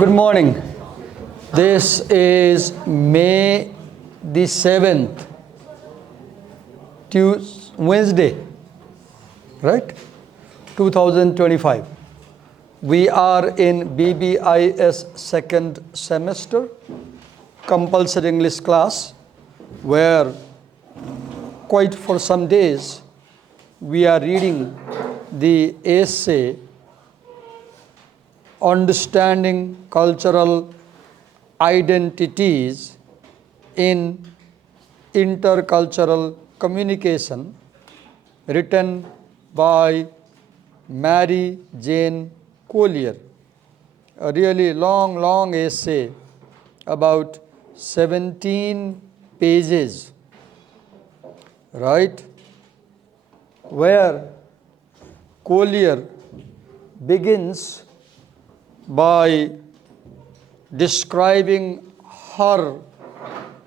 Good morning. This is May the 7th, Wednesday, right? 2025. We are in BBIS second semester, compulsory English class, where quite for some days we are reading the essay Understanding Cultural Identities in Intercultural Communication, written by Mary Jane Collier. A really long essay, about 17 pages, right? Where Collier begins by describing her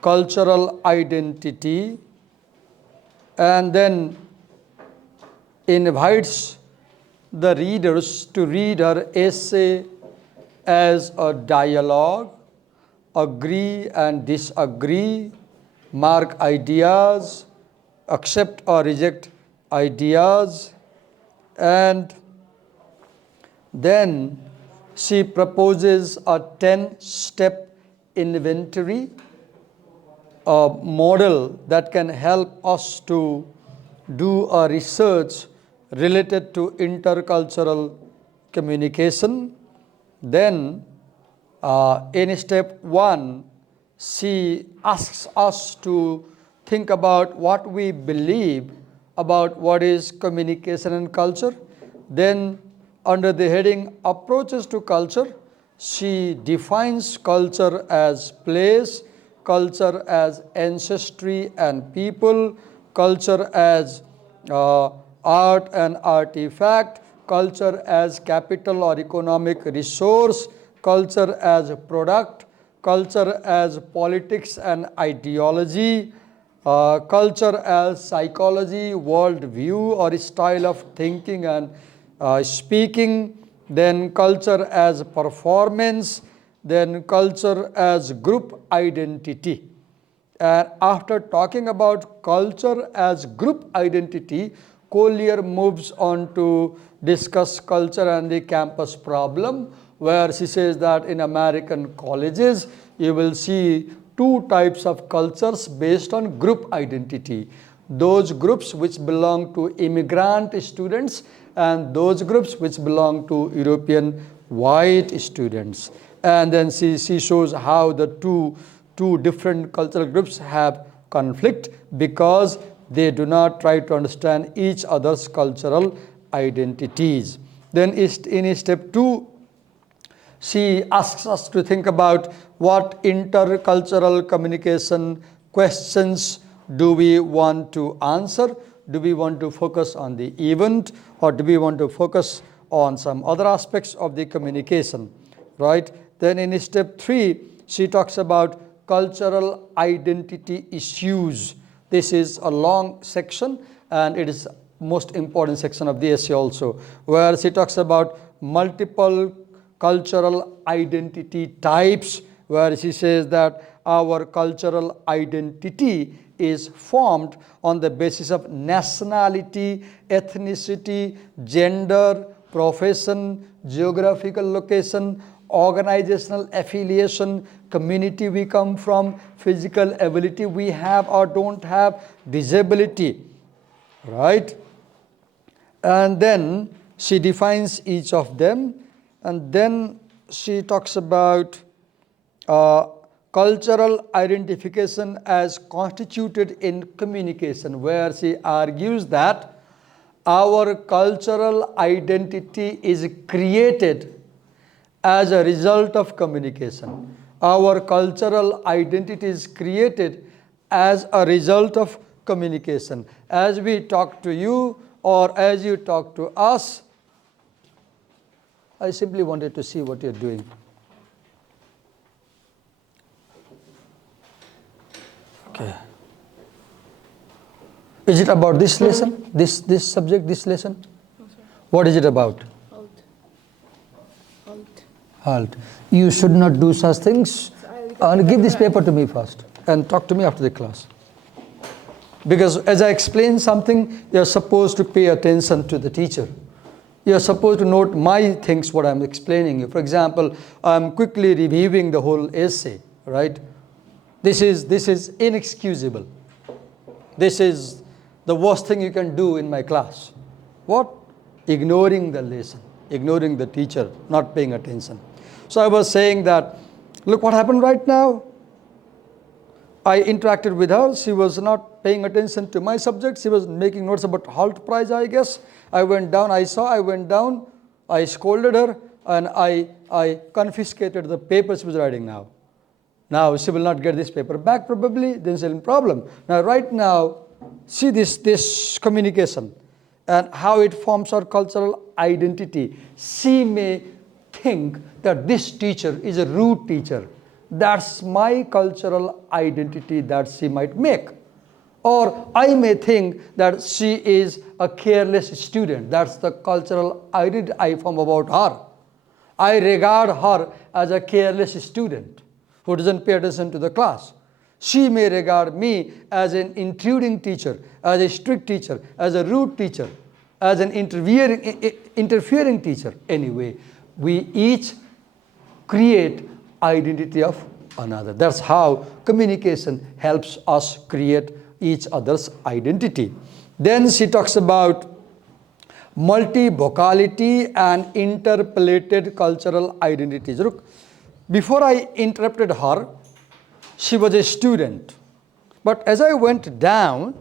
cultural identity and then invites the readers to read her essay as a dialogue, agree and disagree, mark ideas, accept or reject ideas, and then she proposes a 10-step inventory, a model that can help us to do a research related to intercultural communication. Then in step 1, she asks us to think about what we believe about what is communication and culture. Then under the heading Approaches to Culture, she defines culture as place, culture as ancestry and people, culture as art and artifact, culture as capital or economic resource, culture as product, culture as politics and ideology, culture as psychology, world view or style of thinking and speaking, then culture as performance, then culture as group identity. And after talking about culture as group identity, Collier moves on to discuss culture and the campus problem, where she says that in American colleges you will see two types of cultures based on group identity. Those groups which belong to immigrant students and those groups which belong to European white students. And then she shows how the two different cultural groups have conflict because they do not try to understand each other's cultural identities. Then in step 2, she asks us to think about what intercultural communication questions do we want to answer. Do we want to focus on the event or do we want to focus on some other aspects of the communication, right? Then in step 3, she talks about cultural identity issues. This is a long section and it is most important section of the essay also, where she talks about multiple cultural identity types, where she says that our cultural identity is formed on the basis of nationality, ethnicity, gender, profession, geographical location, organizational affiliation, community we come from, physical ability we have or don't have, disability, right? And then she defines each of them, and then she talks about cultural identification as constituted in communication, where she argues that our cultural identity is created as a result of communication. Our cultural identity is created as a result of communication. As we talk to you or as you talk to us, I simply wanted to see what you're doing. Okay. Is it about this lesson? This subject, this lesson? No, sir. What is it about? Alt. Halt. You should not do such things. Give this paper to me first and talk to me after the class. Because as I explain something, you're supposed to pay attention to the teacher. You're supposed to note my things, what I'm explaining you. For example, I'm quickly reviewing the whole essay, right? This is inexcusable. This is the worst thing you can do in my class. What? Ignoring the lesson, ignoring the teacher, not paying attention. So I was saying that, look what happened right now. I interacted with her. She was not paying attention to my subject. She was making notes about halt prize, I guess. I went down, I scolded her, and I confiscated the paper she was writing now. Now she will not get this paper back probably, then she'll have a problem. Now right now, see this communication and how it forms our cultural identity. She may think that this teacher is a rude teacher. That's my cultural identity that she might make. Or I may think that she is a careless student. That's the cultural identity I form about her. I regard her as a careless student who doesn't pay attention to the class. She may regard me as an intruding teacher, as a strict teacher, as a rude teacher, as an interfering teacher. Anyway, we each create identity of another. That's how communication helps us create each other's identity. Then she talks about multivocality and interpolated cultural identities. Look, before I interrupted her, she was a student. But as I went down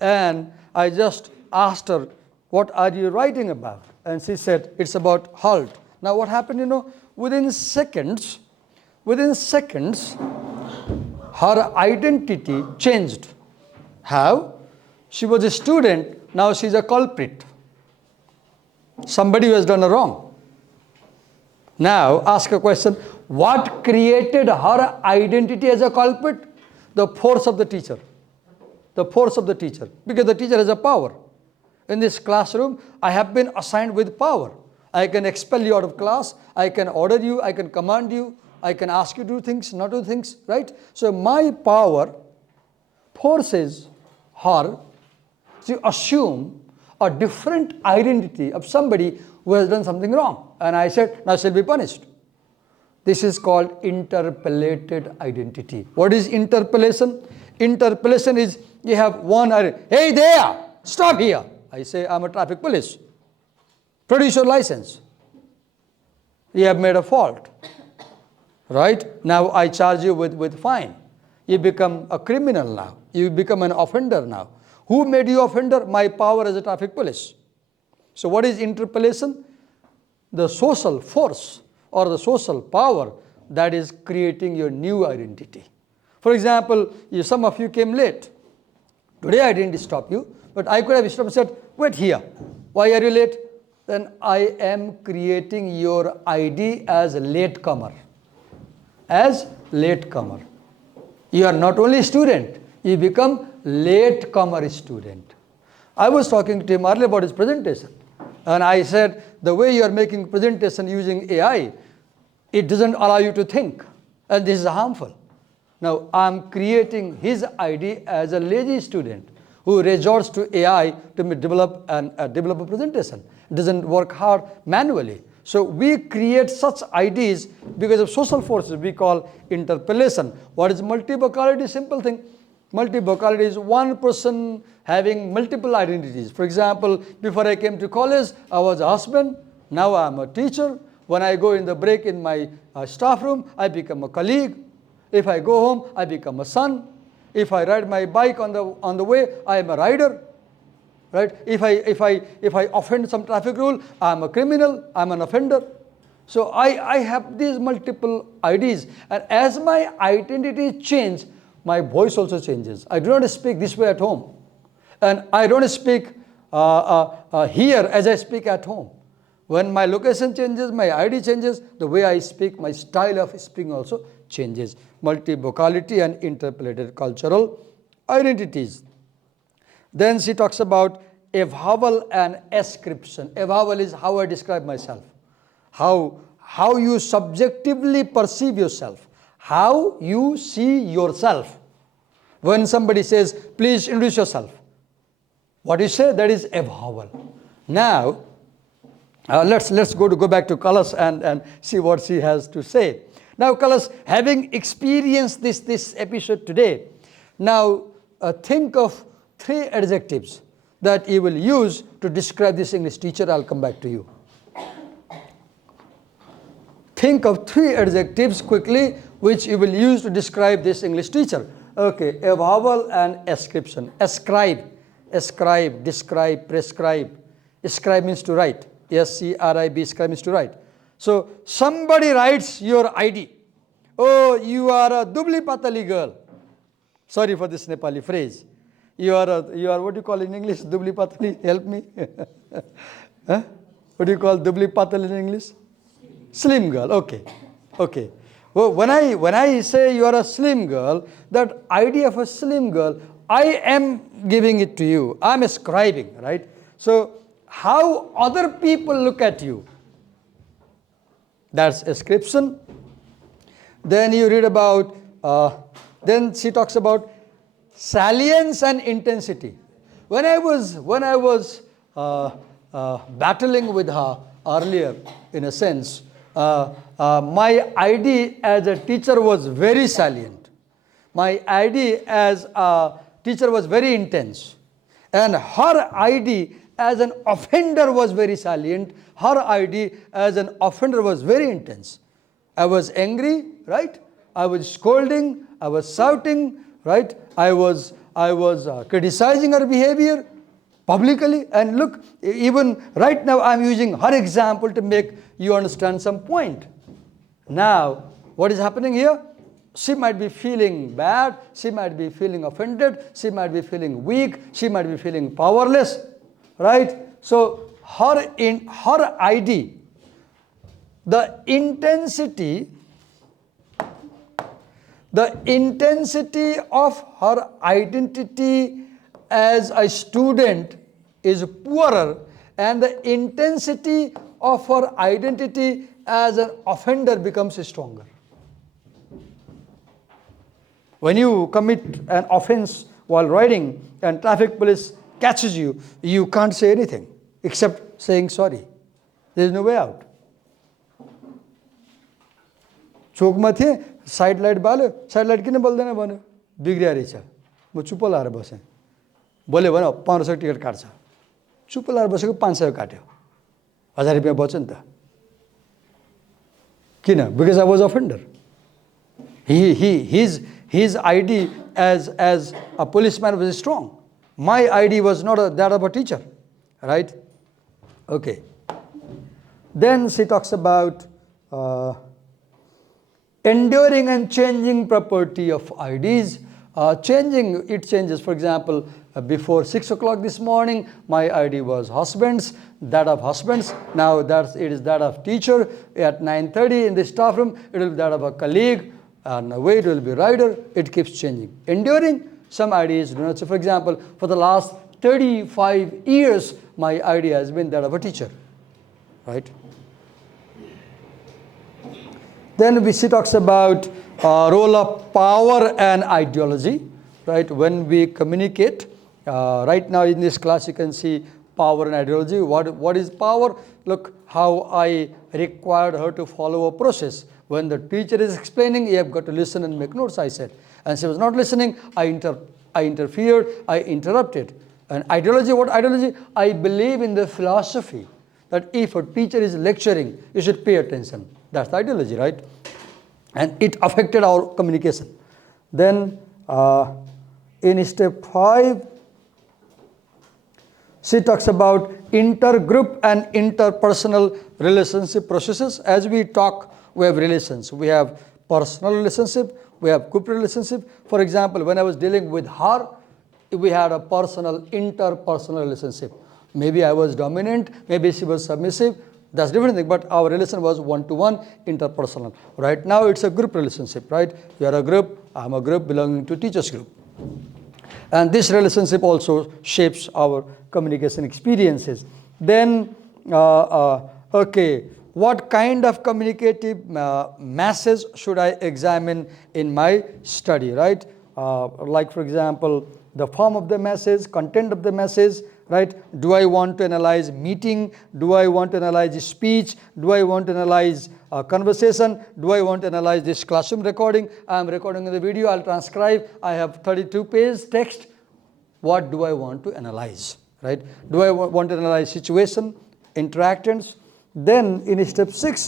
and I just asked her, what are you writing about? And she said, it's about halt. Now what happened, within seconds, her identity changed. How? She was a student, now she's a culprit. Somebody who has done a wrong. Now ask a question, what created her identity as a culprit? The force of the teacher. The force of the teacher. Because the teacher has a power. In this classroom, I have been assigned with power. I can expel you out of class, I can order you, I can command you, I can ask you to do things, not do things, right? So my power forces her to assume a different identity of somebody who has done something wrong. And I said, now she'll be punished. This is called interpolated identity. What is interpolation? Interpolation is you have one identity. Hey there, stop here. I say, I'm a traffic police. Produce your license. You have made a fault. Right? Now I charge you with fine. You become a criminal now. You become an offender now. Who made you offender? My power as a traffic police. So what is interpolation? The social force or the social power that is creating your new identity. For example, some of you came late. Today I didn't stop you, but I could have stopped and said, wait here. Why are you late? Then I am creating your ID as a latecomer. As latecomer. You are not only student, you become latecomer student. I was talking to him earlier about his presentation. And I said, the way you are making presentation using AI, it doesn't allow you to think. And this is harmful. Now, I'm creating his ID as a lazy student who resorts to AI to develop a presentation. Doesn't work hard manually. So we create such IDs because of social forces we call interpolation. What is multivocality? Simple thing. Multivocality is one person having multiple identities. For example, before I came to college, I was a husband. Now I'm a teacher. When I go in the break in my staff room, I become a colleague. If I go home, I become a son. If I ride my bike on the way, I am a rider. Right? If I offend some traffic rule, I'm a criminal, I'm an offender. So I have these multiple IDs, and as my identity changes, my voice also changes. I do not speak this way at home, and I don't speak here as I speak at home. When my location changes, my ID changes, the way I speak, my style of speaking also changes. Multivocality and interpolated cultural identities. Then she talks about avowal and ascription. Avowal is how I describe myself. How how you subjectively perceive yourself, how you see yourself. When somebody says, please introduce yourself, what you say, that is a vowel. Now, let's go back to Kalas and see what she has to say. Now, Kalas, having experienced this episode today, now think of 3 adjectives that you will use to describe this English teacher. I'll come back to you. Think of 3 adjectives quickly which you will use to describe this English teacher. Okay, a vowel and ascription. Ascribe, describe, prescribe. Ascribe means to write. S-C-R-I-B, scribe means to write. So somebody writes your ID. Oh, you are a dubli patali girl. Sorry for this Nepali phrase. You are what do you call in English? Dubli patali, help me. Huh? What do you call dubli patali in English? Slim girl, okay. Well, when I say you are a slim girl, that idea of a slim girl, I am giving it to you. I'm ascribing, right? So how other people look at you, that's ascription. Then you read about, then she talks about salience and intensity. When I was battling with her earlier, in a sense, my ID as a teacher was very salient. My ID as a teacher was very intense. And her ID as an offender was very salient. Her ID as an offender was very intense. I was angry, right? I was scolding, I was shouting, right? I was criticizing her behavior publicly. And look, even right now I'm using her example to make you understand some point. Now, what is happening here? She might be feeling bad, she might be feeling offended, she might be feeling weak, she might be feeling powerless, right? So her ID, the intensity of her identity as a student is poorer, and the intensity of her identity as an offender becomes stronger. When you commit an offense while riding and traffic police catches you, you can't say anything except saying sorry. There is no way out. चोकमा थिएँ, side light बाल्यो, side light किन बल्दैन भन्यो, बिग्रिया रहेछ, म चुप्प लाएर बसेँ, बोल्यो भने 1500 टिकट काट्छ, चुप्प लाएर बसेको 500 काट्यो, 1000 रुपैयाँ बच्यो नि त, किन? Because I was offender. His ID as a policeman was strong. My ID was not that of a teacher, right? Okay. Then she talks about enduring and changing property of IDs. It changes. For example, before 6 o'clock this morning, my ID was husband's, that of husband's. Now it is that of teacher. At 9:30 in the staff room, it will be that of a colleague. And away it will be rider. It keeps changing. Enduring, some IDs do not. So for example, for the last 35 years, my ID has been that of a teacher, right? Then she talks about role of power and ideology, right? When we communicate, right now in this class you can see power and ideology. What is power? Look how I required her to follow a process. When the teacher is explaining, you have got to listen and make notes, I said. And she was not listening, I interfered, I interrupted. And ideology, what ideology? I believe in the philosophy that if a teacher is lecturing, you should pay attention. That's the ideology, right? And it affected our communication. Then in step 5, she talks about intergroup and interpersonal relationship processes. As we talk, we have relations. We have personal relationship, we have group relationship. For example, when I was dealing with her, we had a interpersonal relationship. Maybe I was dominant, maybe she was submissive. That's different thing, but our relation was one-to-one, interpersonal. Right now, it's a group relationship, right? You are a group, I'm a group belonging to teachers group. And this relationship also shapes our communication experiences. Then, what kind of communicative masses should I examine in my study, right? Like for example, the form of the message, content of the message, right? Do I want to analyze meeting? Do I want to analyze speech? Do I want to analyze conversation? Do I want to analyze this classroom recording? I am recording the video, I'll transcribe. I have 32-page text. What do I want to analyze, right? Do I want to analyze situation, interactions? Then in step 5,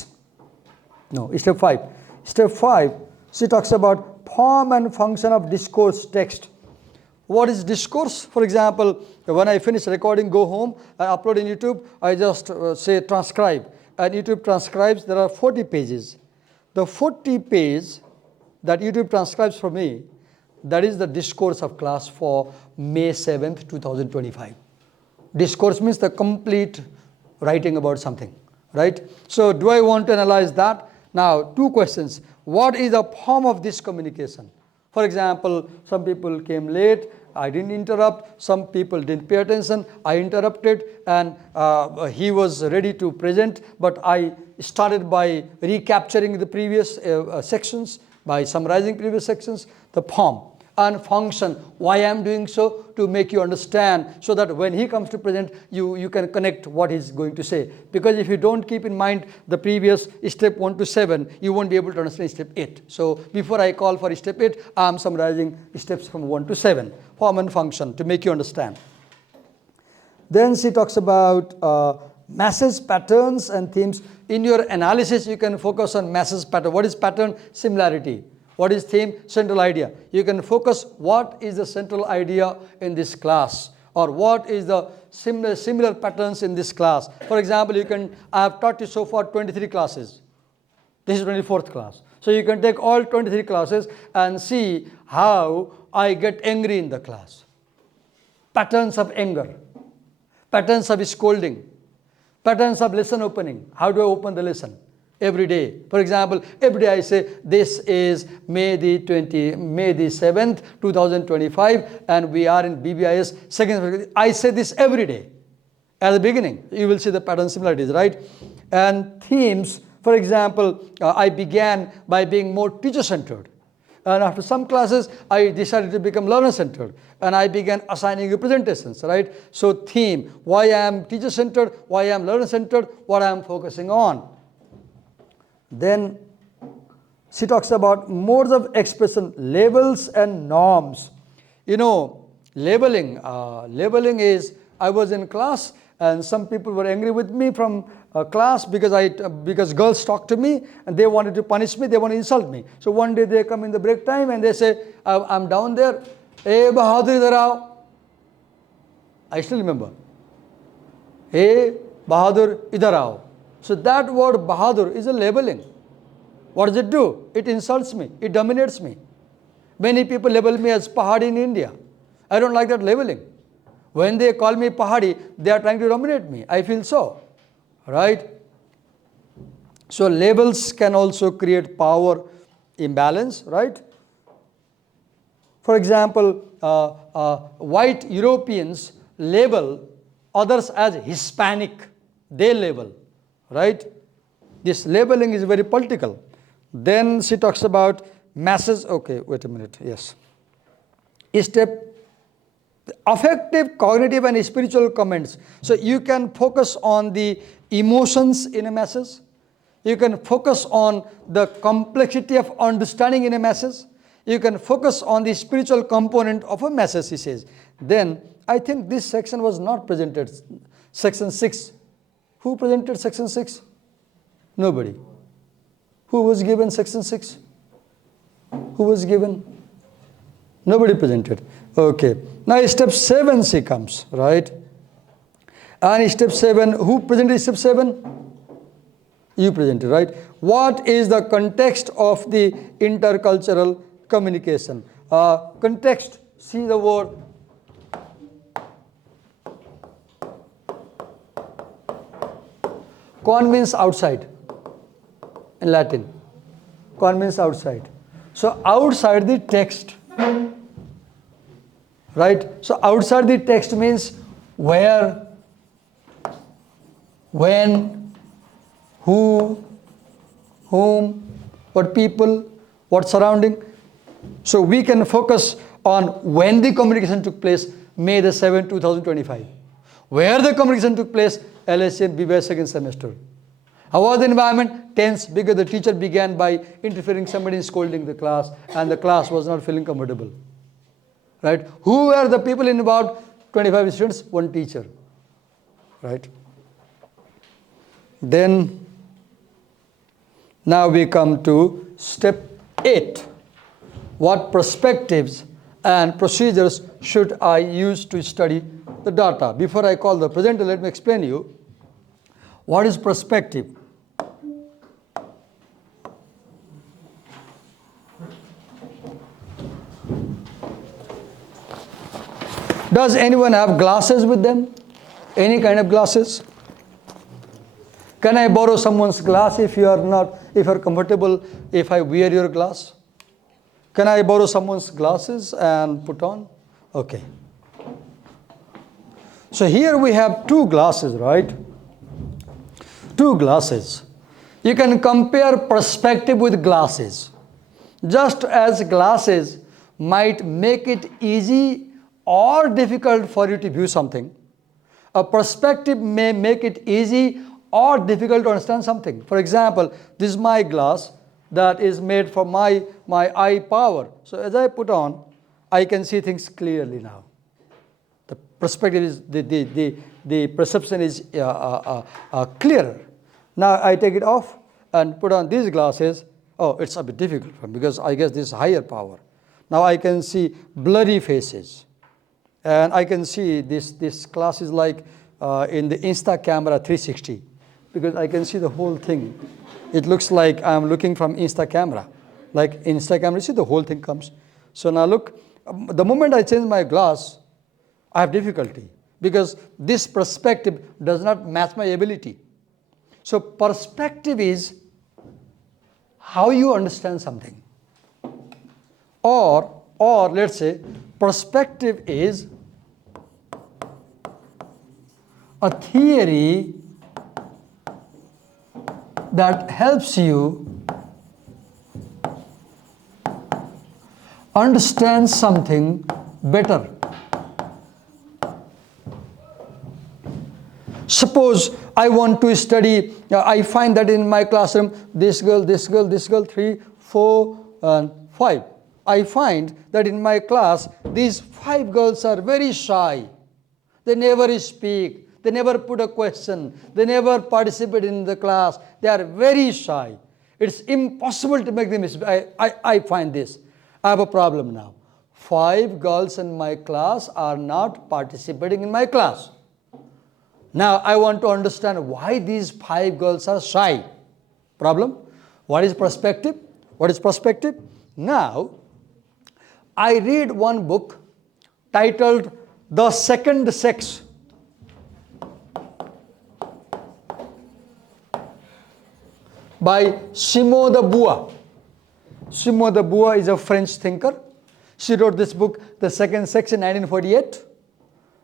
she talks about form and function of discourse text. What is discourse? For example, when I finish recording, go home, I upload in YouTube, I just say transcribe. And YouTube transcribes, there are 40 pages. The 40 page that YouTube transcribes for me, that is the discourse of class for May 7th, 2025. Discourse means the complete writing about something, right? So do I want to analyze that? Now, 2 questions. What is the form of this communication? For example, some people came late, I didn't interrupt. Some people didn't pay attention, I interrupted, and he was ready to present, but I started by recapturing the previous sections, by summarizing previous sections. The form and function, why I am doing so, to make you understand, so that when he comes to present, you can connect what he's going to say. Because if you don't keep in mind the previous step 1 to 7, you won't be able to understand step 8. So before I call for step 8, I am summarizing steps from 1 to 7, form and function, to make you understand. Then she talks about message patterns and themes. In your analysis, you can focus on message pattern. What is pattern? Similarity. What is theme? Central idea. You can focus what is the central idea in this class, or what is the similar patterns in this class. For example, I have taught you so far 23 classes. This is 24th class. So you can take all 23 classes and see how I get angry in the class. Patterns of anger, patterns of scolding, patterns of lesson opening. How do I open the lesson? Every day. For example, every day I say, this is May the 7th, 2025, and we are in BBIS second. I say this every day. At the beginning, you will see the pattern similarities, right? And themes, for example, I began by being more teacher-centered. And after some classes, I decided to become learner-centered. And I began assigning presentations, right? So theme, why I am teacher-centered, why I am learner-centered, what I am focusing on. Then she talks about modes of expression, labels and norms. You know, labeling is, I was in class and some people were angry with me from class because girls talked to me and they wanted to punish me, they want to insult me. So one day they come in the break time and they say, I'm down there, hey Bahadur idhar aao. I still remember, hey Bahadur idhar aao. So that word Bahadur is a labeling. What does it do? It insults me. It dominates me. Many people label me as Pahadi in India. I don't like that labeling. When they call me Pahadi, they are trying to dominate me. I feel so, right? So labels can also create power imbalance, right? For example, white Europeans label others as Hispanic. They label. Right? This labeling is very political. Then she talks about masses. Okay, wait a minute. Yes. Step affective, cognitive, and spiritual comments. So you can focus on the emotions in a message. You can focus on the complexity of understanding in a message. You can focus on the spiritual component of a message, he says. Then I think this section was not presented. Section 6. Who presented section 6? Nobody. Who was given section 6? Who was given? Nobody presented. Okay. Now step 7 she comes, right? And step 7, who presented step 7? You presented, right? What is the context of the intercultural communication? Context, see the word. Con means outside in Latin. Con means outside. So outside the text, right? So outside the text means where, when, who, whom, what people, what surrounding. So we can focus on when the communication took place, May the 7th, 2025. Where the communication took place, LSC and BBIS second semester. How was the environment? Tense, because the teacher began by interfering, somebody scolding the class, and the class was not feeling comfortable. Right? Who were the people in about 25 students? One teacher. Right? Then, now we come to step 8. What perspectives and procedures should I use to study the data? Before I call the presenter, let me explain you. What is perspective? Does anyone have glasses with them? Any kind of glasses? Can I borrow someone's glass if you are comfortable if I wear your glass? Can I borrow someone's glasses and put on? Okay. So here we have two glasses, right? Two glasses. You can compare perspective with glasses. Just as glasses might make it easy or difficult for you to view something, a perspective may make it easy or difficult to understand something. For example, this is my glass that is made for my eye power. So as I put on, I can see things clearly now. The perspective is, the perception is clearer. Now I take it off and put on these glasses. Oh, it's a bit difficult for me because I guess this is higher power. Now I can see blurry faces. And I can see this class is like in the Insta camera 360 because I can see the whole thing. It looks like I'm looking from Insta camera. Like Insta camera, you see the whole thing comes. So now look, the moment I change my glass, I have difficulty because this perspective does not match my ability. So perspective is how you understand something. Or let's say perspective is a theory that helps you understand something better. Suppose I want to study, I find that in my classroom, this girl, 3, 4, and 5. I find that in my class, these 5 girls are very shy. They never speak. They never put a question. They never participate in the class. They are very shy. It's impossible to make them. I find this. I have a problem now. 5 girls in my class are not participating in my class. Now I want to understand why these 5 girls are shy. Problem? What is perspective? What is perspective? Now, I read one book titled The Second Sex. By Simone de Beauvoir. Simone de Beauvoir is a French thinker. She wrote this book, The Second Sex, in 1948.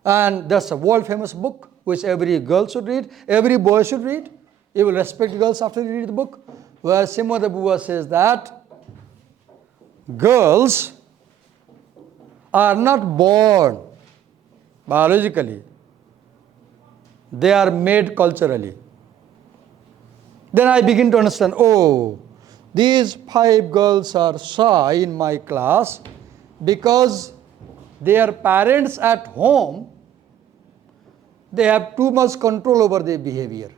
And that's a world famous book which every girl should read, every boy should read. You will respect girls after you read the book. Where Simone de Beauvoir says that girls are not born biologically. They are made culturally. Then I begin to understand, oh, these 5 girls are shy in my class because their parents at home, they have too much control over their behavior.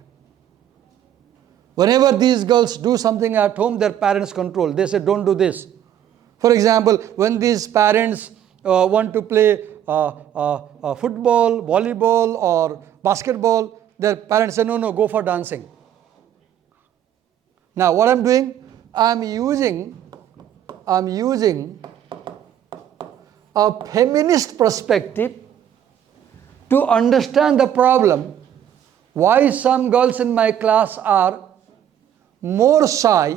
Whenever these girls do something at home, their parents control. They say, don't do this. For example, when these parents want to play football, volleyball, or basketball, their parents say, no, go for dancing. Now what I'm doing, I'm using a feminist perspective to understand the problem why some girls in my class are more shy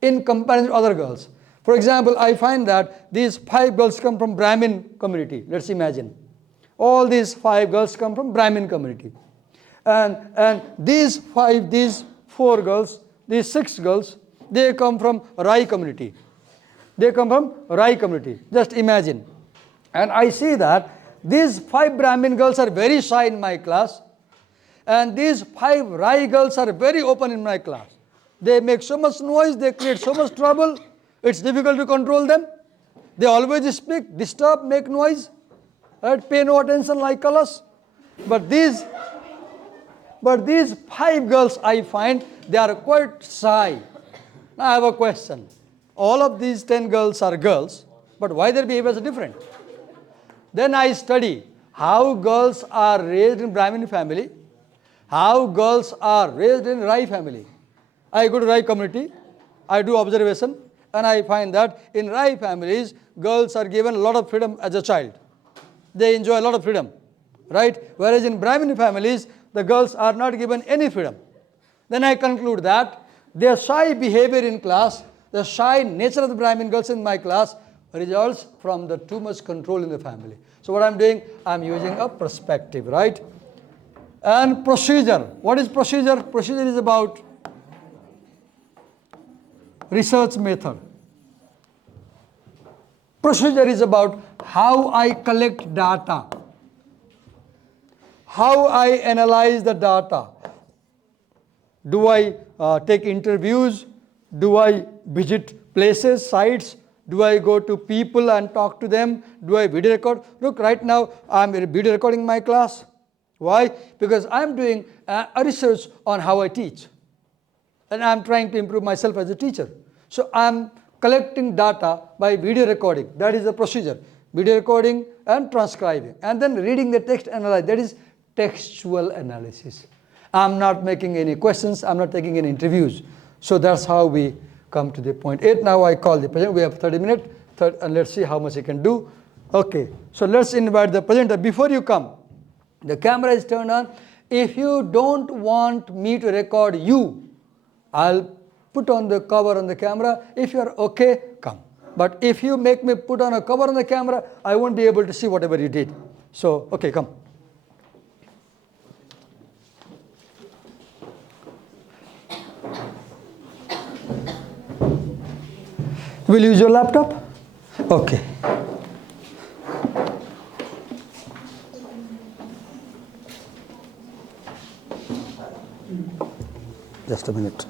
in comparison to other girls. For example, I find that these 5 girls come from Brahmin community. Let's imagine. All these 5 girls come from Brahmin community. And these 4 girls, these 6 girls, they come from Rai community. They come from Rai community. Just imagine. And I see that these 5 Brahmin girls are very shy in my class. And these 5 Rai girls are very open in my class. They make so much noise, they create so much trouble, it's difficult to control them. They always speak, disturb, make noise, right? Pay no attention like colors. But these 5 girls, I find they are quite shy. Now I have a question. All of these 10 girls are girls, but why their behavior is different? Then I study how girls are raised in Brahmin family, how girls are raised in Rai family. I go to Rai community, I do observation, and I find that in Rai families, girls are given a lot of freedom as a child. They enjoy a lot of freedom, right? Whereas in Brahmin families, the girls are not given any freedom. Then I conclude that their shy behavior in class, the shy nature of the Brahmin girls in my class results from the too much control in the family. So what I'm doing, I'm using a perspective, right? And procedure. What is procedure? Procedure is about research method. Procedure is about how I collect data, how I analyze the data. Do I take interviews? Do I visit places, sites? Do I go to people and talk to them? Do I video record? Look, right now I'm video recording my class. Why? Because I'm doing a research on how I teach. And I'm trying to improve myself as a teacher. So I'm collecting data by video recording. That is the procedure. Video recording and transcribing. And then reading the text, analyze. That is textual analysis. I'm not making any questions. I'm not taking any interviews. So that's how we come to the point 8. Now I call the presenter. We have 30 minutes. And let's see how much he can do. Okay. So let's invite the presenter. Before you come, the camera is turned on. If you don't want me to record you, I'll put on the cover on the camera. If you're okay, come. But if you make me put on a cover on the camera, I won't be able to see whatever you did. So, okay, come. Will you use your laptop? Okay. Just a minute.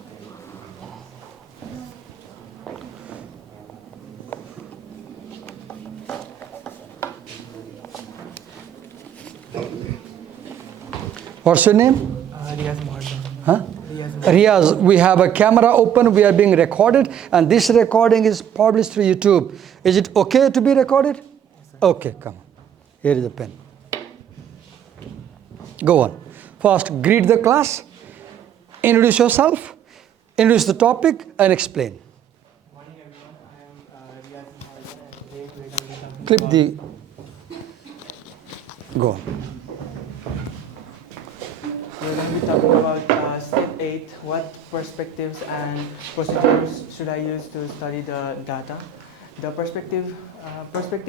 What's your name? Riyaz Mohammed. Huh? Riyaz, we have a camera open, we are being recorded, and this recording is published through YouTube. Is it okay to be recorded? Yes, sir. Okay, come on. Here is a pen. Go on. First, greet the class, introduce yourself, introduce the topic, and explain. Good morning, everyone. I am Riyaz Mohammed, and today we're going to be talking Clip about the... Go on. We're going to be talking about step 8, what perspectives and procedures should I use to study the data. The perspective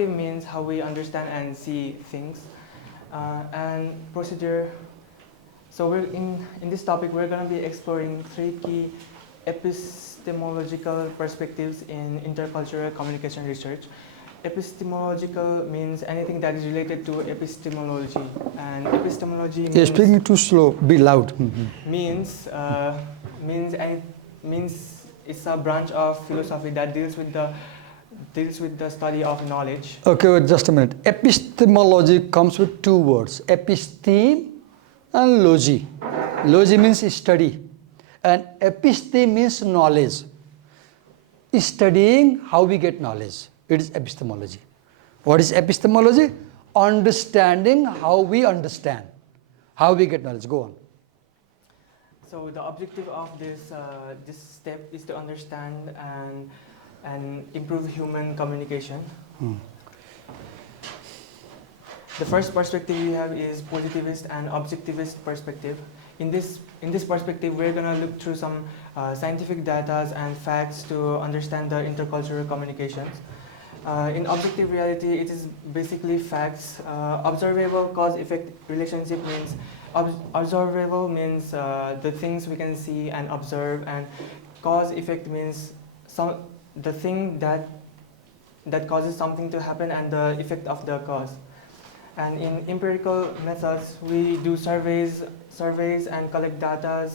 means how we understand and see things. And procedure, so we're in this topic, we're going to be exploring 3 key epistemological perspectives in intercultural communication research. Epistemological means anything that is related to epistemology, and epistemology means... You're speaking too slow, be loud. means it's a branch of philosophy that deals with the study of knowledge. Okay, wait just a minute. Epistemology comes with 2 words, episteme and logy. Logy means study, and episteme means knowledge. Studying how we get knowledge. It is epistemology. What is epistemology? Understanding how we understand, how we get knowledge. Go on. So the objective of this step is to understand and improve human communication. The first perspective we have is positivist and objectivist perspective. In this perspective, we're going to look through some scientific data and facts to understand the intercultural communications. In objective reality, it is basically facts. Observable cause-effect relationship means Observable means the things we can see and observe, and cause effect means the thing that causes something to happen and the effect of the cause. And in empirical methods, we do surveys and collect data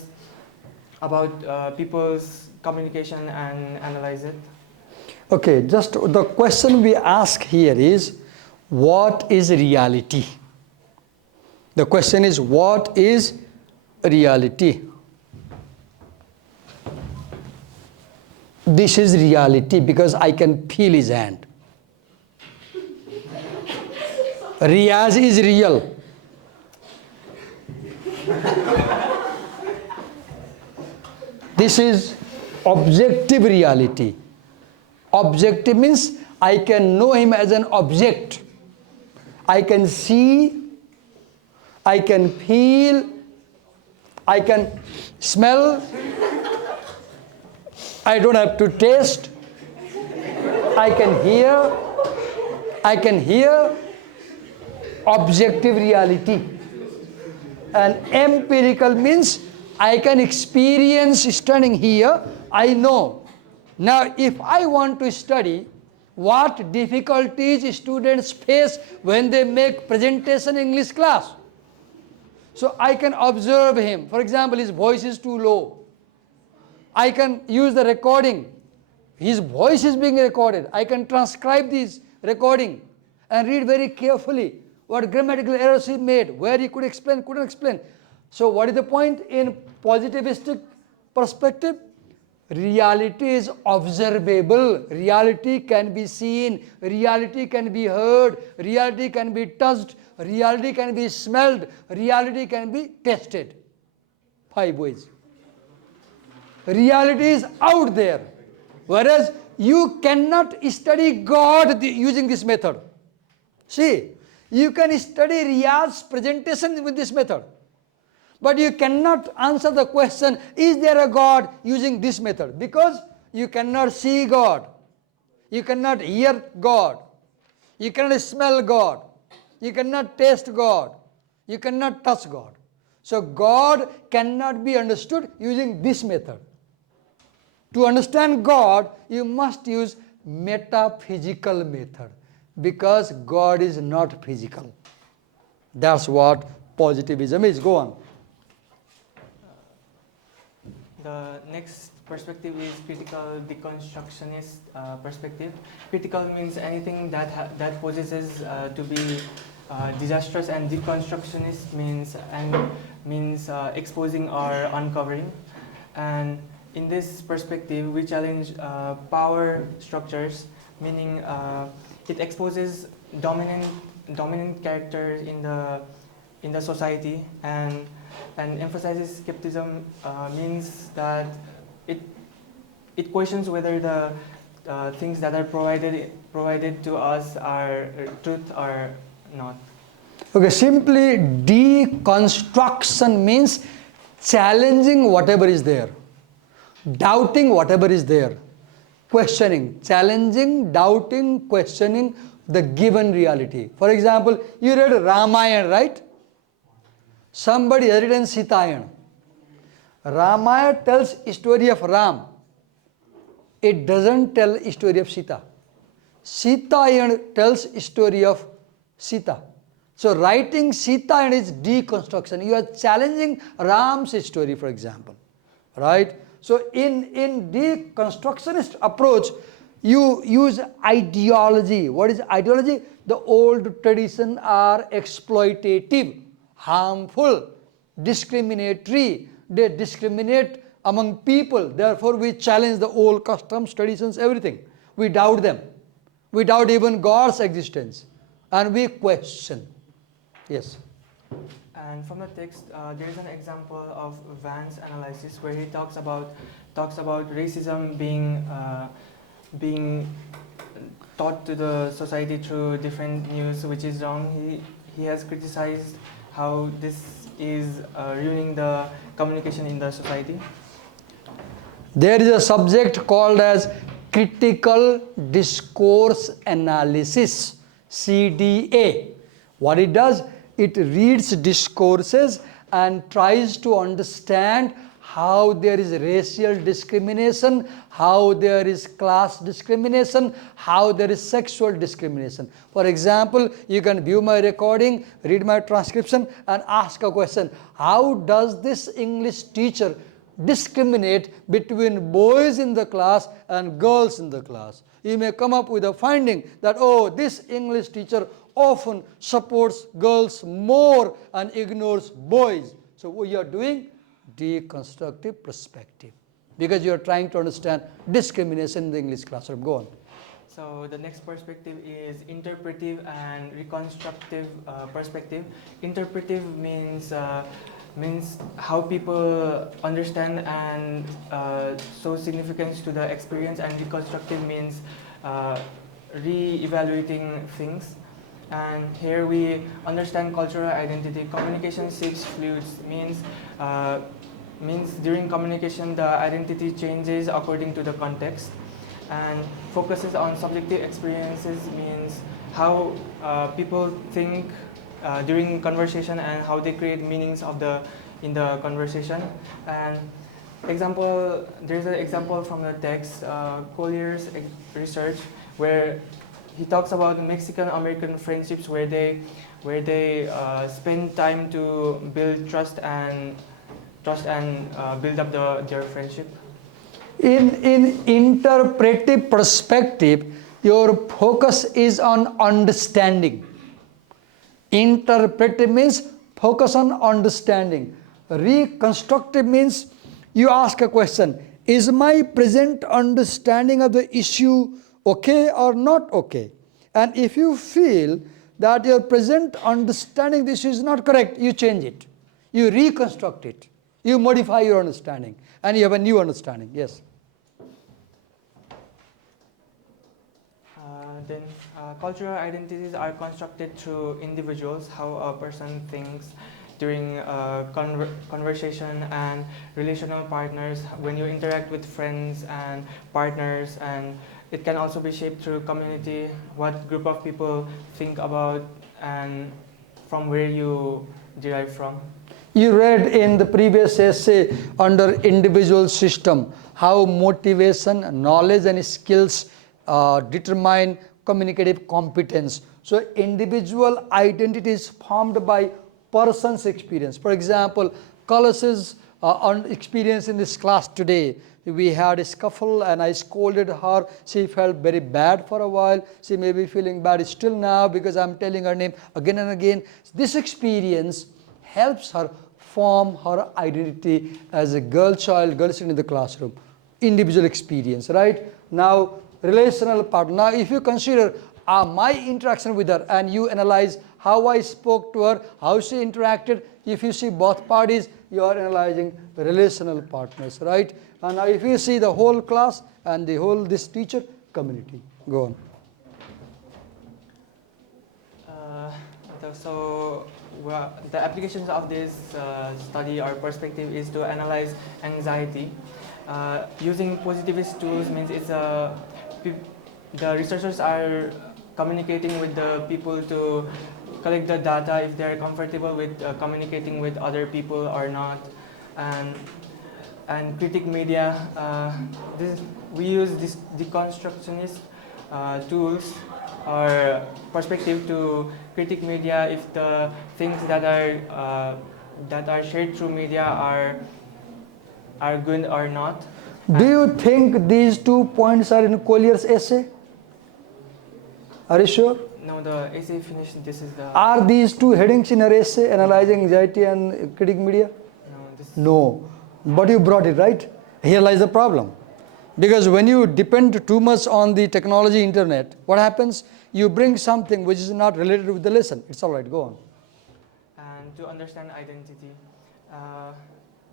about people's communication and analyze it. Okay, just the question we ask here is, what is reality? The question is, what is reality? This is reality because I can feel his hand. Riyaz is real. This is objective reality. Objective means I can know him as an object. I can see, I can feel, I can smell, I don't have to taste, I can hear, objective reality. And empirical means I can experience standing here, I know. Now, if I want to study what difficulties students face when they make presentation in English class, so I can observe him. For example, his voice is too low. I can use the recording. His voice is being recorded. I can transcribe this recording and read very carefully what grammatical errors he made, where he could explain, couldn't explain. So what is the point in positivistic perspective? Reality is observable. Reality can be seen. Reality can be heard. Reality can be touched. Reality can be smelled. Reality can be tasted. 5 ways. Reality is out there. Whereas you cannot study God using this method. See, you can study Riyaz's presentation with this method. But you cannot answer the question, is there a God, using this method? Because you cannot see God. You cannot hear God. You cannot smell God. You cannot taste God. You cannot touch God. So God cannot be understood using this method. To understand God, you must use metaphysical method, because God is not physical. That's what positivism is. Go on. The next perspective is critical deconstructionist perspective. Critical means anything that possesses to be disastrous, and deconstructionist means exposing or uncovering. And in this perspective, we challenge power structures, meaning it exposes dominant characters in the society, and emphasizes skepticism, means that it questions whether the things that are provided to us are truth or not. Okay, simply deconstruction means challenging whatever is there, doubting whatever is there, questioning, challenging, doubting, questioning the given reality. For example, you read Ramayana, right? Somebody has written Sitayan. Ramayana tells story of Ram. It doesn't tell story of Sita. Sitayan tells story of Sita. So writing Sitayan is deconstruction. You are challenging Ram's story, for example, right? So in deconstructionist approach, you use ideology. What is ideology? The old traditions are exploitative, harmful, discriminatory. They discriminate among people. Therefore, we challenge the old customs, traditions, everything. We doubt them. We doubt even God's existence. And we question. Yes. And from the text, there is an example of Van's analysis where he talks about racism being taught to the society through different news, which is wrong. He has criticized how this is ruining the communication in the society. There is a subject called as critical discourse analysis, CDA. What it does, it reads discourses and tries to understand how there is racial discrimination, how there is class discrimination, how there is sexual discrimination. For example, you can view my recording, read my transcription and ask a question. How does this English teacher discriminate between boys in the class and girls in the class? You may come up with a finding that, oh, this English teacher often supports girls more and ignores boys. So what you are doing? Deconstructive perspective, because you are trying to understand discrimination in the English classroom. Go on. So the next perspective is interpretive and reconstructive perspective. Interpretive means how people understand and show significance to the experience, and reconstructive means re-evaluating things. And here we understand cultural identity. Communication seeks fluids means during communication the identity changes according to the context, and focuses on subjective experiences means how people think during conversation and how they create meanings in the conversation. And there's an example from the text, Collier's research, where he talks about Mexican-American friendships where they spend time to build trust and build up their friendship. In interpretive perspective, your focus is on understanding. Interpretive means focus on understanding. Reconstructive means you ask a question, is my present understanding of the issue okay or not okay? And if you feel that your present understanding of the issue is not correct, you change it. You reconstruct it. You modify your understanding and you have a new understanding. Yes. Then cultural identities are constructed through individuals, how a person thinks during conversation and relational partners, when you interact with friends and partners, and it can also be shaped through community, what group of people think about and from where you derive from. You read in the previous essay under individual system how motivation, knowledge and skills determine communicative competence. So individual identity is formed by person's experience. For example, Colossus experience in this class today. We had a scuffle and I scolded her. She felt very bad for a while. She may be feeling bad still now because I'm telling her name again and again. This experience helps her form her identity as a girl student in the classroom. Individual experience, right? Now, relational part. Now, if you consider my interaction with her and you analyze how I spoke to her, how she interacted, if you see both parties, you are analyzing relational partners, right? And now if you see the whole class and the whole this teacher community. Go on. So the applications of this study or perspective is to analyze anxiety. Using positivist tools means the researchers are communicating with the people to collect the data if they're comfortable with communicating with other people or not, and critique media. We use this deconstructionist tools or perspective to critique media if the things that are shared through media are good or not. Do you think these 2 points are in Collier's essay? Are you sure? No, the essay finished. This is the. Are these 2 headings in her essay, analyzing anxiety and critique media? No. But you brought it, right? Here lies the problem. Because when you depend too much on the technology internet, what happens? You bring something which is not related with the lesson. It's all right, go on. And to understand identity,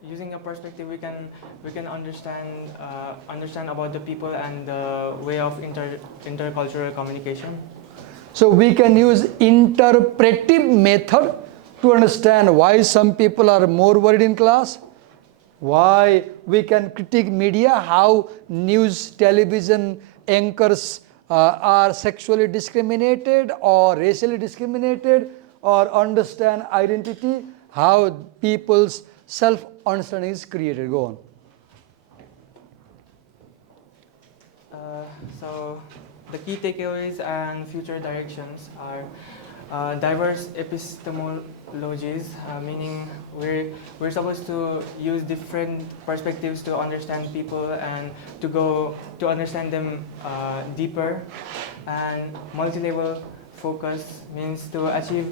using a perspective, we can understand about the people and the way of intercultural communication. So we can use interpretive method to understand why some people are more worried in class, why we can critique media, how news, television anchors are sexually discriminated or racially discriminated, or understand identity, how people's self-understanding is created. Go on. So the key takeaways and future directions are diverse epistemologies, meaning we're supposed to use different perspectives to understand people and to understand them deeper. And multi-level focus means to achieve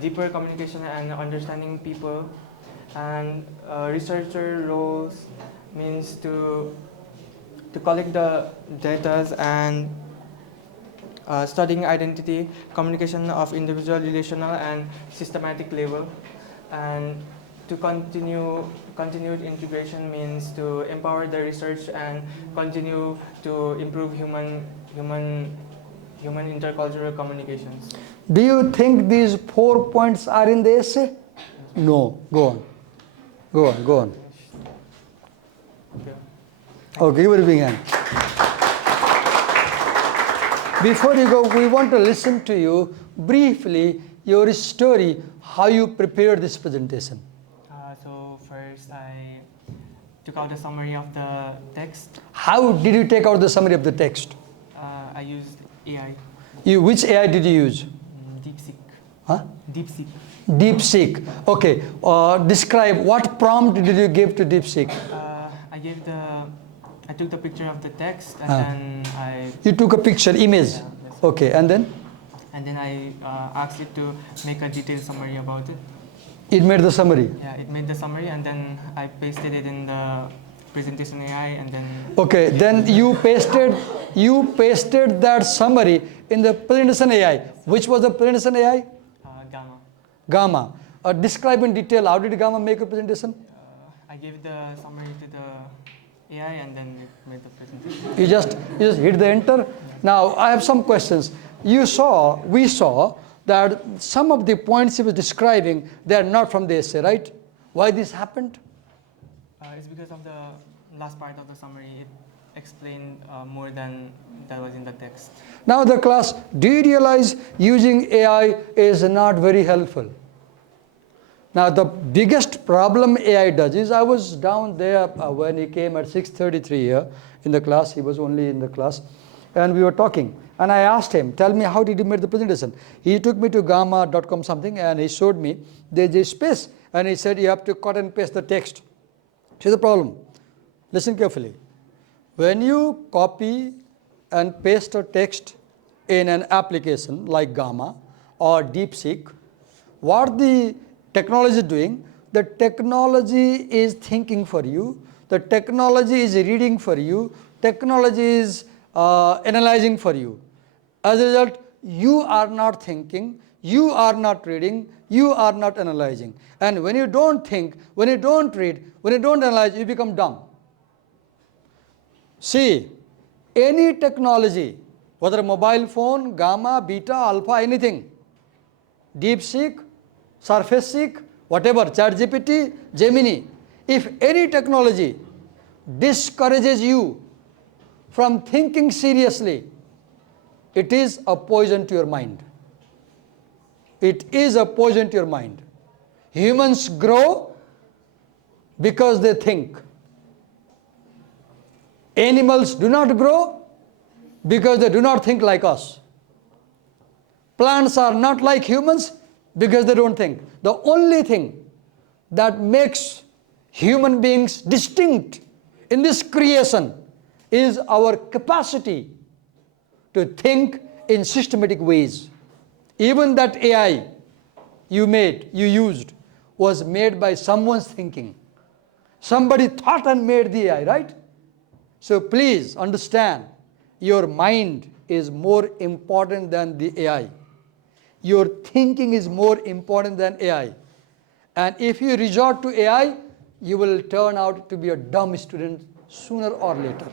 deeper communication and understanding people. And researcher roles means to collect the data and studying identity, communication of individual, relational, and systematic level. And to continued integration means to empower the research and continue to improve human intercultural communications. Do you think these 4 points are in the essay? No. Go on. Go on. Go on. Okay. Okay, give it a big hand. Before you go, we want to listen to you briefly, your story, how you prepared this presentation. So first I took out a summary of the text. How did you take out the summary of the text? I used AI. Which AI did you use? DeepSeek. Huh? DeepSeek. DeepSeek. Okay. Describe what prompt did you give to DeepSeek? I took the picture of the text and then You took a picture, image. Yes. Okay, and then? And then I asked it to make a detailed summary about it. It made the summary. Yeah, it made the summary and then I pasted it in the presentation AI and then. Okay, then you pasted that summary in the presentation AI. Which was the presentation AI? Gamma. Gamma. Describe in detail, how did Gamma make a presentation? I gave the summary to the AI and then it made the presentation. You just hit the enter. Now I have some questions. We saw that some of the points he was describing, they are not from the essay, right? Why this happened? It's because of the last part of the summary. It explained more than that was in the text. Now the class, do you realize using AI is not very helpful? Now the biggest problem AI does is, I was down there when he came at 6:33 here in the class. He was only in the class and we were talking. And I asked him, tell me, how did you make the presentation? He took me to gamma.com something and he showed me there's a space and he said you have to cut and paste the text. Here's the problem. Listen carefully. When you copy and paste a text in an application like Gamma or DeepSeek, what the technology is doing, the technology is thinking for you, the technology is reading for you, technology is analyzing for you. As a result, you are not thinking, you are not reading, you are not analyzing. And when you don't think, when you don't read, when you don't analyze, you become dumb. See, any technology, whether mobile phone, gamma, beta, alpha, anything, DeepSeek, SurfaceSeek, whatever, ChatGPT, Gemini, if any technology discourages you from thinking seriously, it is a poison to your mind. It is a poison to your mind. Humans grow because they think. Animals do not grow because they do not think like us. Plants are not like humans because they don't think. The only thing that makes human beings distinct in this creation is our capacity to think in systematic ways. Even that AI you used, was made by someone's thinking. Somebody thought and made the AI, right? So please understand, your mind is more important than the AI. Your thinking is more important than AI. And if you resort to AI, you will turn out to be a dumb student sooner or later.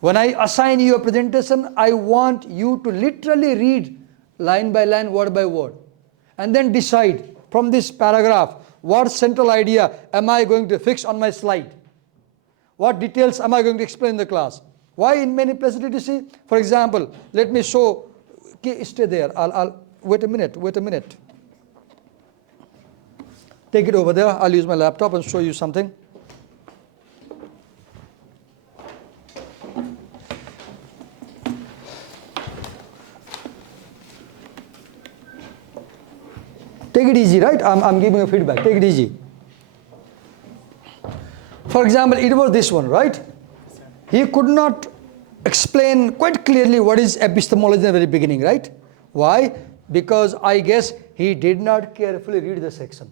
When I assign you a presentation, I want you to literally read line by line, word by word, and then decide from this paragraph, what central idea am I going to fix on my slide? What details am I going to explain in the class? Why in many places did you see? For example, let me show, stay there, I'll wait a minute. Take it over there. I'll use my laptop and show you something. Take it easy, right? I'm giving a feedback. Take it easy. For example, it was this one, right? He could not explain quite clearly what is epistemology in the very beginning, right? Why? Because I guess he did not carefully read the section.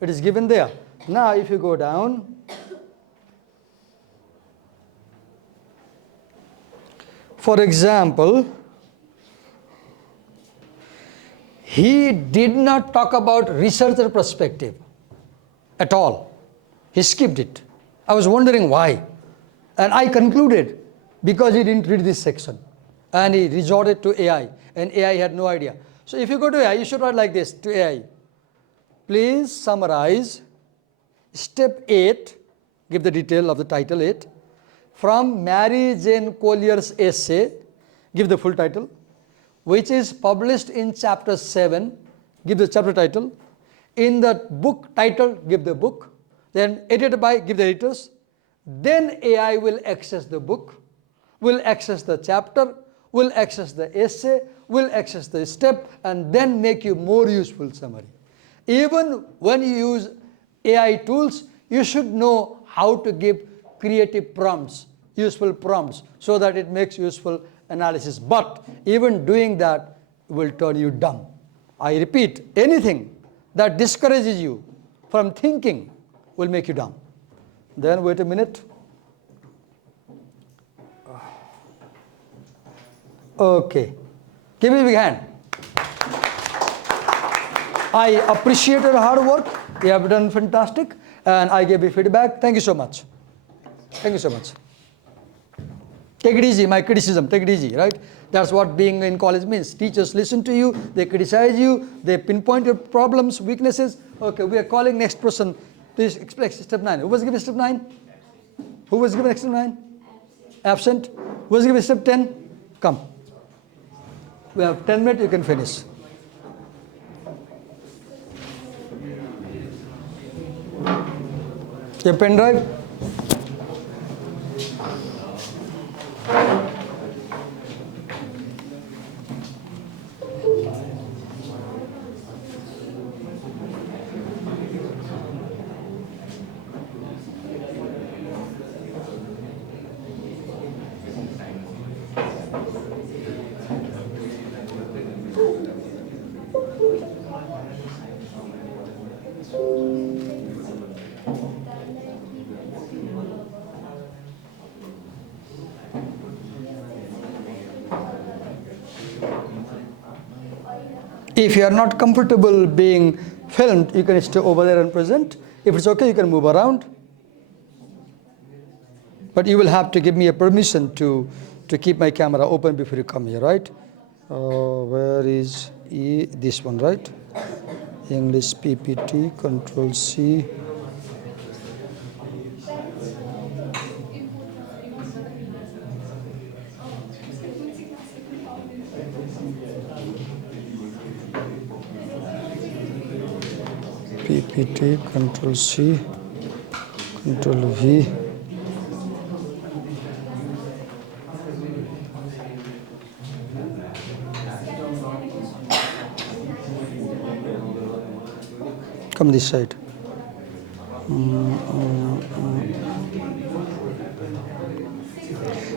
It is given there. Now, if you go down, for example, he did not talk about researcher perspective at all. He skipped it. I was wondering why. And I concluded because he didn't read this section. And he resorted to AI. And AI had no idea. So if you go to AI, you should write like this to AI. Please summarize step 8, give the detail of the title 8, from Mary Jane Collier's essay, give the full title, which is published in chapter 7, give the chapter title. In the book title, give the book. Then edited by, give the editors. Then AI will access the book, will access the chapter, will access the essay, will access the step, and then make you more useful summary. Even when you use AI tools, you should know how to give creative prompts, useful prompts, so that it makes useful analysis. But even doing that will turn you dumb. I repeat, anything that discourages you from thinking will make you dumb. Then wait a minute. Okay. Give me a big hand. I appreciate your hard work. You have done fantastic. And I gave you feedback. Thank you so much. Thank you so much. Take it easy, my criticism. Take it easy, right? That's what being in college means. Teachers listen to you. They criticize you. They pinpoint your problems, weaknesses. Okay, we are calling next person. Please explain step 9. Who was given step 9? Who was given step 9? Absent. Who was given step 10? Come. We have 10 minutes, you can finish. Your pen drive? If you are not comfortable being filmed, you can stay over there and present. If it's okay, you can move around. But you will have to give me a permission to keep my camera open before you come here, right? Where is this one, right? English PPT, Control C. PPT, Control C, Control V. Come this side.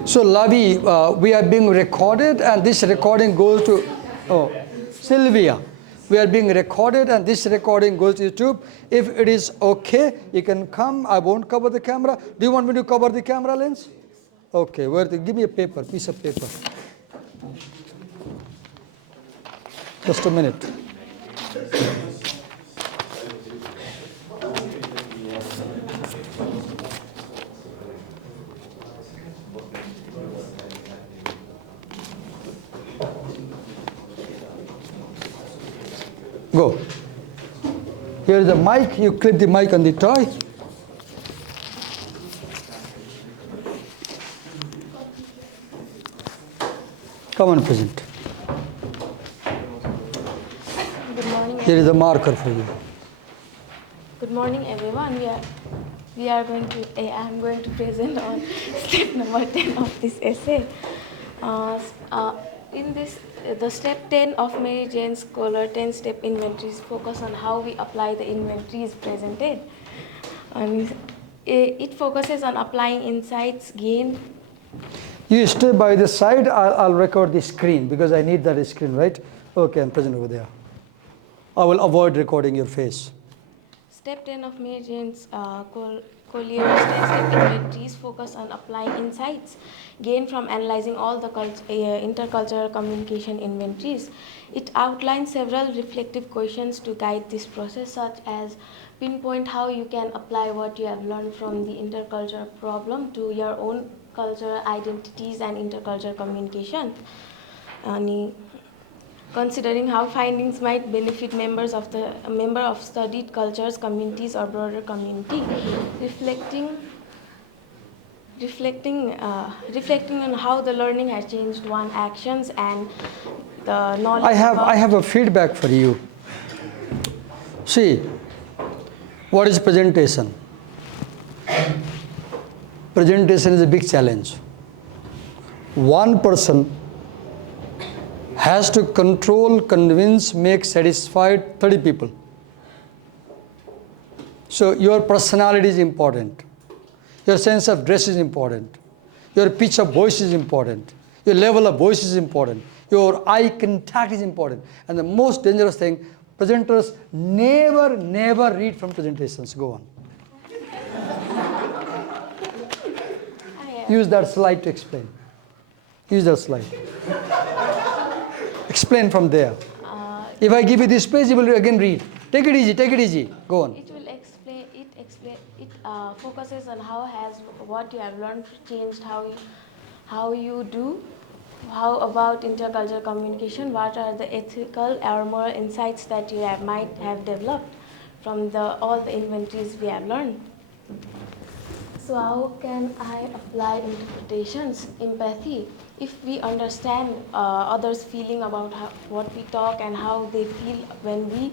So Lavi, we are being recorded and this recording goes to, Sylvia. We are being recorded and this recording goes to YouTube. If it is okay, you can come. I won't cover the camera. Do you want me to cover the camera lens? Okay, give me a paper, piece of paper. Just a minute. Go. Here is the mic. You clip the mic on the toy. Come on, present. Good morning. Here is a marker for you. Good morning, everyone. I'm going to present on step number 10 of this essay. In this, the step 10 of Mary Jane Scholar 10-step inventories focus on how we apply the inventories presented. And it focuses on applying insights gained. You stay by the side, I'll record the screen because I need that screen, right? Okay, I'm present over there. I will avoid recording your face. Step 10 of Mary Jane's Collier's 10-step inventories focus on applying insights gained from analyzing all the intercultural communication inventories. It outlines several reflective questions to guide this process, such as pinpoint how you can apply what you have learned from the intercultural problem to your own cultural identities and intercultural communication. Considering how findings might benefit members of studied cultures, communities, or broader community, reflecting on how the learning has changed one actions and the knowledge. I have a feedback for you. See, what is presentation? Presentation is a big challenge. One person has to control, convince, make satisfied 30 people. So your personality is important. Your sense of dress is important. Your pitch of voice is important. Your level of voice is important. Your eye contact is important. And the most dangerous thing, presenters never read from presentations. Go on. Use that slide to explain. Use that slide. Explain from there. If I give you this page, you will again read. Take it easy. Go on. It will explain. It focuses on how has what you have learned changed how you do. How about intercultural communication? What are the ethical or moral insights that you might have developed from all the inventories we have learned? So how can I apply interpretations? Empathy. If we understand others' feeling about what we talk and how they feel when we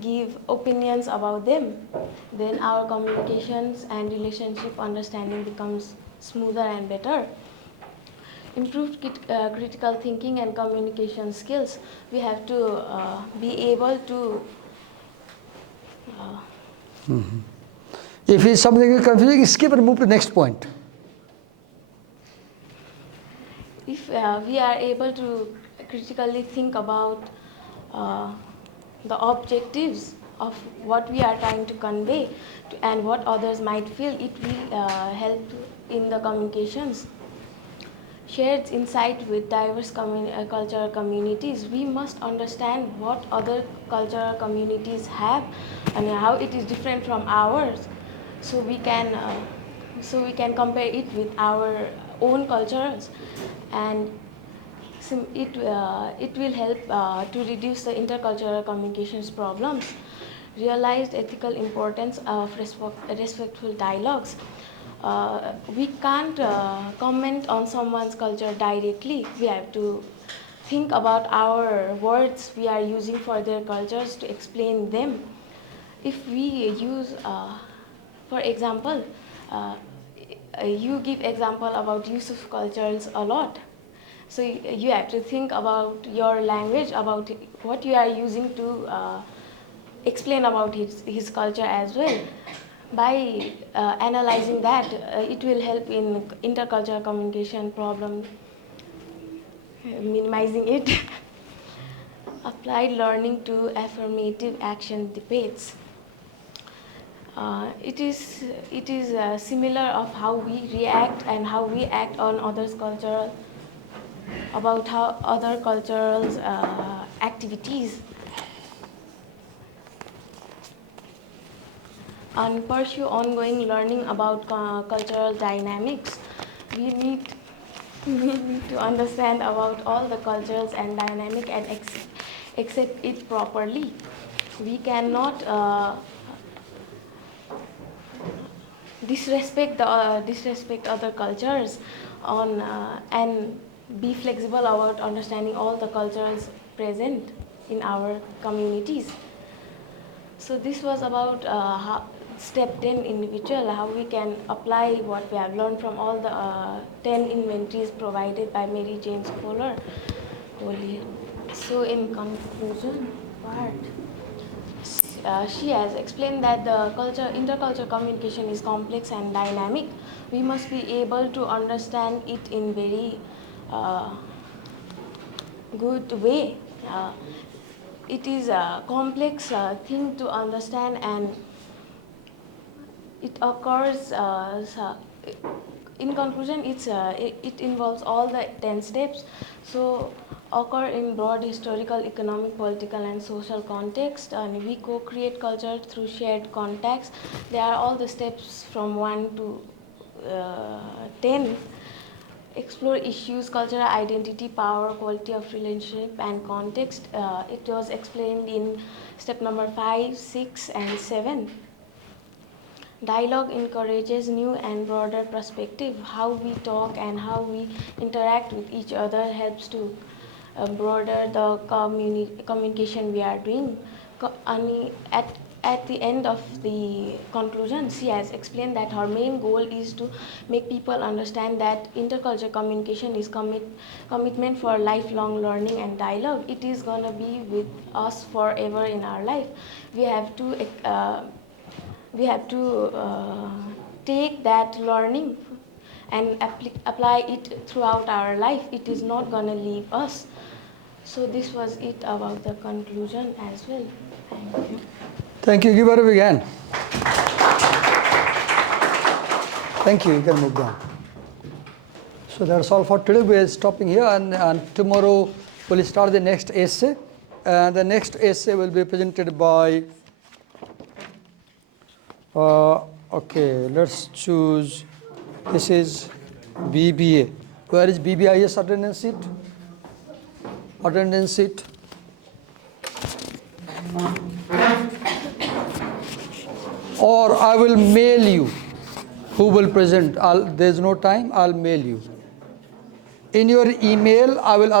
give opinions about them, then our communications and relationship understanding becomes smoother and better. Improved critical thinking and communication skills. We have to be able to. If it's something confusing, skip and move to the next point. If we are able to critically think about the objectives of what we are trying to convey and what others might feel, it will help in the communications. Shared insight with diverse cultural communities. We must understand what other cultural communities have and how it is different from ours, so we can compare it with our own cultures, and it will help to reduce the intercultural communications problems. Realized ethical importance of respectful dialogues. We can't comment on someone's culture directly. We have to think about our words we are using for their cultures to explain them. If we use, for example, you give example about use of cultures a lot. So you have to think about your language, about what you are using to explain about his culture as well. By analyzing that, it will help in intercultural communication problem, minimizing it. Applied learning to affirmative action debates. It is similar of how we react and how we act on others' cultural, about how other cultural activities. And pursue ongoing learning about cultural dynamics. We need to understand about all the cultures and dynamic and accept it properly. We cannot disrespect other cultures and be flexible about understanding all the cultures present in our communities. So this was about step 10 individual, how we can apply what we have learned from all the 10 inventories provided by Mary Jane Scholar. So in conclusion part, she has explained that the intercultural communication is complex and dynamic. We must be able to understand it in very good way. It is a complex thing to understand, and it occurs. In conclusion, it involves all the 10 steps. So occur in broad historical, economic, political, and social context, and we co-create culture through shared contacts. There are all the steps from 1 to 10. Explore issues, cultural identity, power, quality of relationship, and context. It was explained in step number 5, 6, and 7. Dialogue encourages new and broader perspective. How we talk and how we interact with each other helps to broader the communication we are doing. At the end of the conclusion, she has explained that her main goal is to make people understand that intercultural communication is commitment for lifelong learning and dialogue. It is going to be with us forever in our life. We have to take that learning and apply it throughout our life. It is not going to leave us. So this was it about the conclusion as well. Thank you. Thank you. Give her a big hand. Thank you. You can move down. So that's all for today. We are stopping here, and tomorrow we'll start the next essay. And the next essay will be presented by, okay, let's choose, this is BBA. Where is BBIS attendance sheet? Attendance sheet. Or I will mail you who will present. There's no time, I'll mail you. In your email, I will